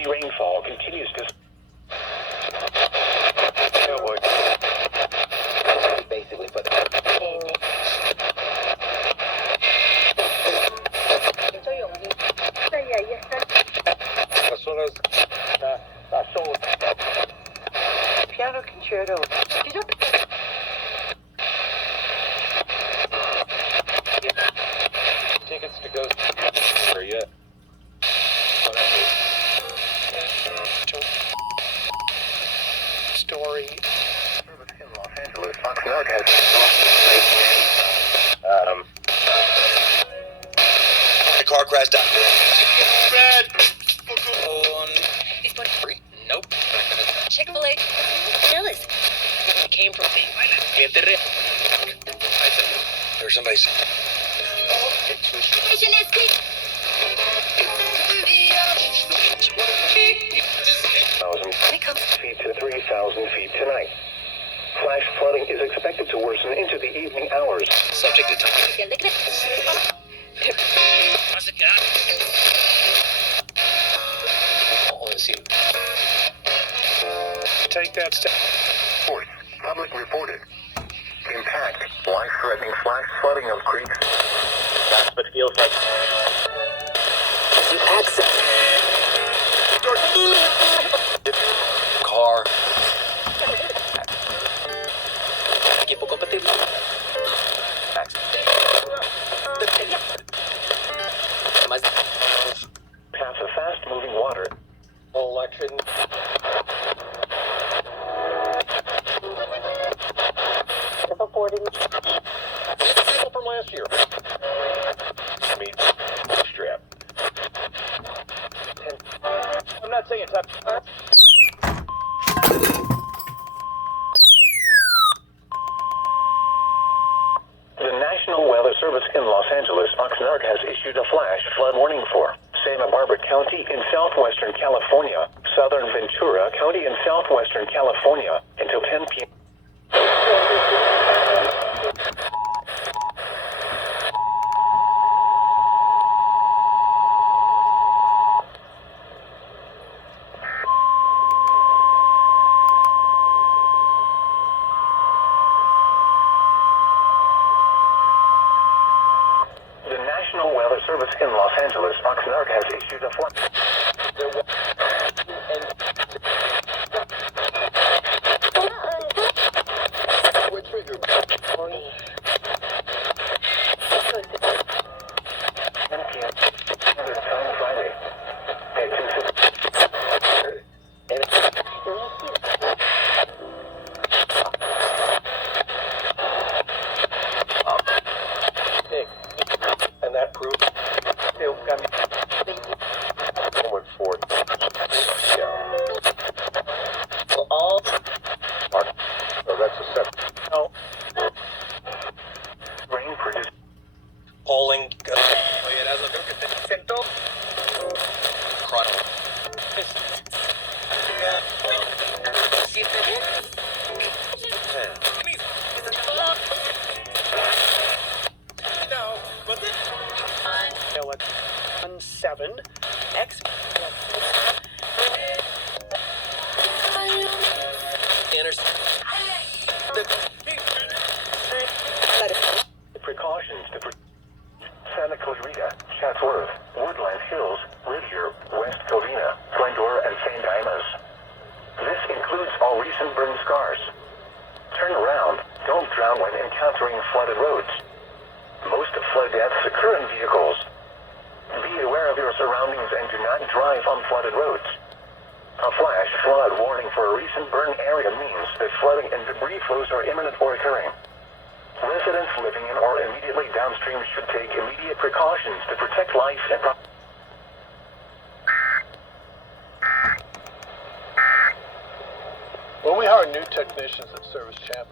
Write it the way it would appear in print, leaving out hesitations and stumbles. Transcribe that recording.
heavy rainfall continues to... Basically for the... Piano concerto. Tickets to go... Where yet? Story. In Los Angeles, Oxnard has... The car crashed out. Red! Nope. Chick-fil-A. Jealous. It came from the There's somebody. Feet to 3,000 feet tonight. Flash flooding is expected to worsen into the evening hours. Subject to time. Take that step. Public reported. Impact. Life-threatening flash flooding of creeks. That's what feels like. Access. Car. Equipo compatible. Path of fast-moving water. Election. Reporting. From last year. Meet strap. I'm not saying tough. The National Weather Service in Los Angeles, Oxnard, has issued a flash flood warning for Santa Barbara County in southwestern California, southern Ventura County in southwestern California, until 10 p.m. The National Weather Service in Los Angeles, Oxnard, has issued a flash. And that proves they'll come forward for it. Well, all. So that's a set. No. Rain produced. Polling. No, it's 1-7. X. Precautions to Santa Clarita, Chatsworth, Woodland Hills, Whittier, West Covina, Glendora, and St. Dimas. This includes all recent burn scars. Turn around. Don't drown when encountering flooded roads. Most flood deaths occur in vehicles. Be aware of your surroundings and do not drive on flooded roads. A flash flood warning for a recent burn area means that flooding and debris flows are imminent or occurring. Residents living in or immediately downstream should take immediate precautions to protect life and property. When we hire new technicians at Service Champ,